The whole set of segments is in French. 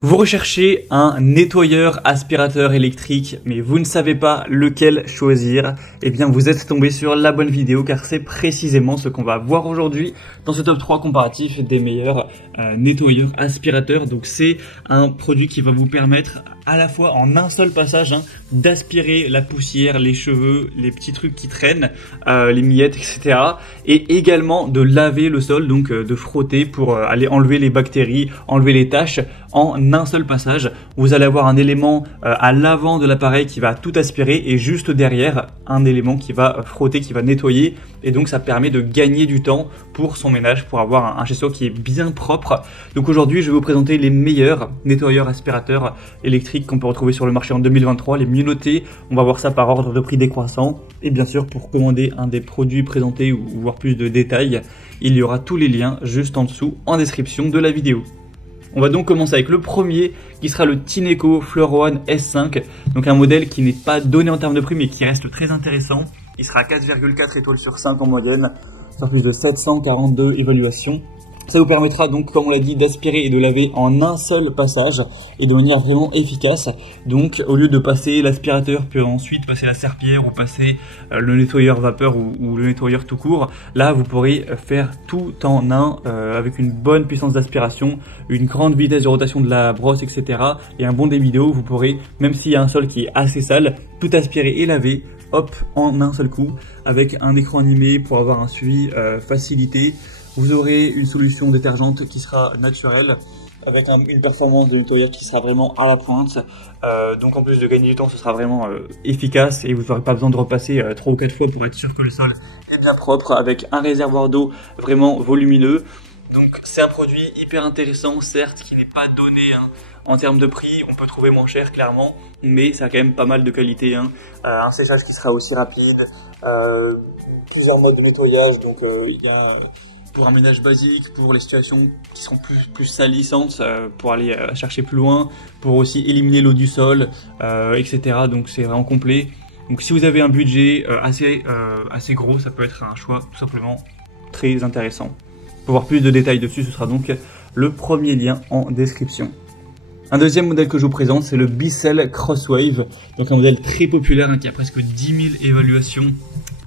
Vous recherchez un nettoyeur aspirateur électrique, mais vous ne savez pas lequel choisir. Eh bien, vous êtes tombé sur la bonne vidéo car c'est précisément ce qu'on va voir aujourd'hui dans ce top 3 comparatif des meilleurs nettoyeurs aspirateurs. Donc, c'est un produit qui va vous permettre à la fois en un seul passage d'aspirer la poussière, les cheveux, les petits trucs qui traînent, les miettes, etc. Et également de laver le sol, donc de frotter pour aller enlever les bactéries, enlever les taches en un seul passage. Vous allez avoir un élément à l'avant de l'appareil qui va tout aspirer et juste derrière un élément qui va frotter, qui va nettoyer, et donc ça permet de gagner du temps pour son ménage, pour avoir un chez-soi qui est bien propre. Donc aujourd'hui je vais vous présenter les meilleurs nettoyeurs aspirateurs électriques qu'on peut retrouver sur le marché en 2023, les mieux notés. On va voir ça par ordre de prix décroissant, et bien sûr pour commander un des produits présentés ou voir plus de détails, il y aura tous les liens juste en dessous en description de la vidéo. On va donc commencer avec le premier qui sera le Tineco Floor-One S5, donc un modèle qui n'est pas donné en termes de prix mais qui reste très intéressant. Il sera à 4,4 étoiles sur 5 en moyenne, sur plus de 742 évaluations. Ça vous permettra donc, comme on l'a dit, d'aspirer et de laver en un seul passage et de manière vraiment efficace. Donc au lieu de passer l'aspirateur puis ensuite passer la serpillière ou passer le nettoyeur vapeur ou le nettoyeur tout court, là vous pourrez faire tout en un avec une bonne puissance d'aspiration, une grande vitesse de rotation de la brosse, etc. et un bon débit d'eau. Vous pourrez, même s'il y a un sol qui est assez sale, tout aspirer et laver, hop, en un seul coup, avec un écran animé pour avoir un suivi facilité. Vous aurez une solution détergente qui sera naturelle, avec une performance de nettoyage qui sera vraiment à la pointe. Donc en plus de gagner du temps, ce sera vraiment efficace et vous n'aurez pas besoin de repasser 3 ou 4 fois pour être sûr que le sol est bien propre, avec un réservoir d'eau vraiment volumineux. Donc c'est un produit hyper intéressant, certes, qui n'est pas donné en termes de prix. On peut trouver moins cher clairement, mais ça a quand même pas mal de qualité. Un séchage qui sera aussi rapide, plusieurs modes de nettoyage, donc il y a pour un ménage basique, pour les situations qui seront plus salissantes, pour aller chercher plus loin, pour aussi éliminer l'eau du sol, etc. Donc c'est vraiment complet. Donc si vous avez un budget assez gros, ça peut être un choix tout simplement très intéressant. Pour voir plus de détails dessus, ce sera donc le premier lien en description. Un deuxième modèle que je vous présente, c'est le Bissell Crosswave, donc un modèle très populaire qui a presque 10 000 évaluations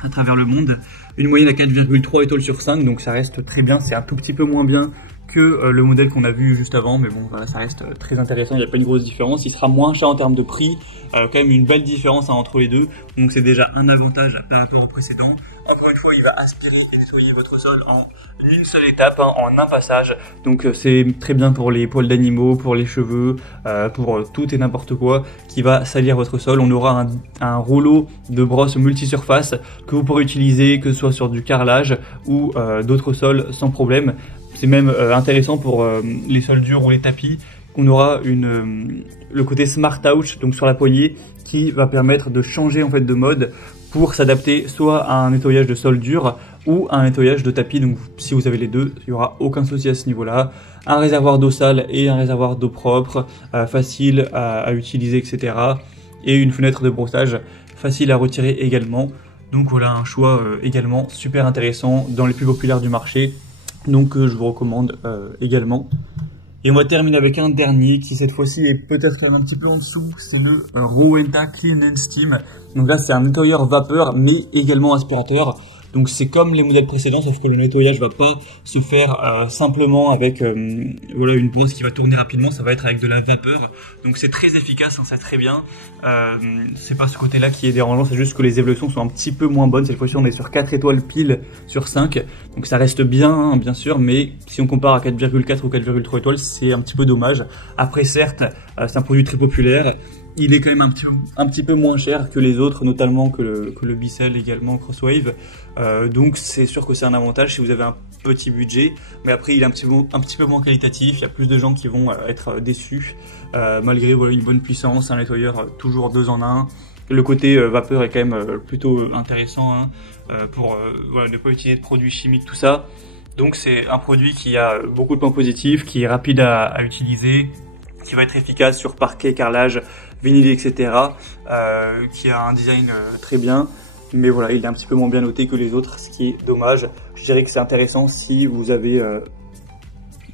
à travers le monde. Une moyenne à 4,3 étoiles sur 5, donc ça reste très bien. C'est un tout petit peu moins bien que le modèle qu'on a vu juste avant, mais bon, voilà, ça reste très intéressant. Il n'y a pas une grosse différence. Il sera moins cher en termes de prix, quand même une belle différence entre les deux. Donc c'est déjà un avantage par rapport au précédent. Encore une fois, il va aspirer et nettoyer votre sol en une seule étape, en un passage. Donc c'est très bien pour les poils d'animaux, pour les cheveux, pour tout et n'importe quoi qui va salir votre sol. On aura un rouleau de brosse multisurface que vous pourrez utiliser, que ce soit sur du carrelage ou d'autres sols sans problème. C'est même intéressant pour les sols durs ou les tapis. On aura le côté Smart Touch, donc sur la poignée, qui va permettre de changer en fait de mode pour s'adapter soit à un nettoyage de sol dur ou à un nettoyage de tapis. Donc si vous avez les deux, il n'y aura aucun souci à ce niveau-là. Un réservoir d'eau sale et un réservoir d'eau propre, facile à utiliser, etc. Et une fenêtre de brossage facile à retirer également. Donc voilà un choix également super intéressant dans les plus populaires du marché. Donc je vous recommande également. Et on va terminer avec un dernier qui cette fois-ci est peut-être quand même un petit peu en dessous, c'est le Rowenta Clean and Steam. Donc là c'est un nettoyeur vapeur mais également aspirateur. Donc c'est comme les modèles précédents, sauf que le nettoyage va pas se faire simplement avec voilà, une brosse qui va tourner rapidement, ça va être avec de la vapeur. Donc c'est très efficace, on sait très bien. C'est pas ce côté-là qui est dérangeant, c'est juste que les évolutions sont un petit peu moins bonnes. Cette fois-ci on est sur 4 étoiles pile sur 5. Donc ça reste bien, bien sûr, mais si on compare à 4,4 ou 4,3 étoiles, c'est un petit peu dommage. Après certes, c'est un produit très populaire. Il est quand même un petit peu moins cher que les autres, notamment que le Bissell également, Crosswave. Donc c'est sûr que c'est un avantage si vous avez un petit budget. Mais après il est un petit peu moins qualitatif, il y a plus de gens qui vont être déçus. Malgré voilà, une bonne puissance, un nettoyeur toujours 2 en 1. Le côté vapeur est quand même plutôt intéressant pour voilà, ne pas utiliser de produits chimiques, tout ça. Donc c'est un produit qui a beaucoup de points positifs, qui est rapide à utiliser, qui va être efficace sur parquet, carrelage, vinyle, etc. Qui a un design très bien, mais voilà, il est un petit peu moins bien noté que les autres, ce qui est dommage. Je dirais que c'est intéressant si vous avez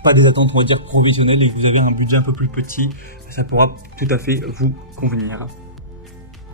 pas des attentes, on va dire, professionnelles et que vous avez un budget un peu plus petit, ça pourra tout à fait vous convenir.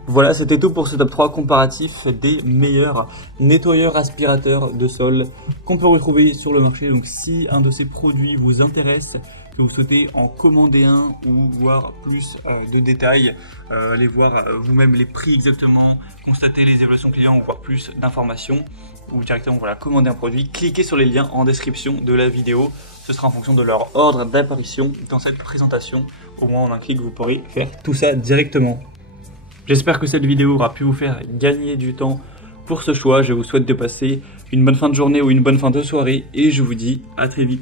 Voilà, c'était tout pour ce top 3 comparatif des meilleurs nettoyeurs aspirateurs de sol qu'on peut retrouver sur le marché. Donc si un de ces produits vous intéresse, que vous souhaitez en commander un ou voir plus de détails, aller voir vous-même les prix exactement, constater les évaluations clients ou voir plus d'informations, ou directement voilà, commander un produit, cliquez sur les liens en description de la vidéo. Ce sera en fonction de leur ordre d'apparition dans cette présentation. Au moins en un clic, vous pourrez faire tout ça directement. J'espère que cette vidéo aura pu vous faire gagner du temps pour ce choix. Je vous souhaite de passer une bonne fin de journée ou une bonne fin de soirée et je vous dis à très vite.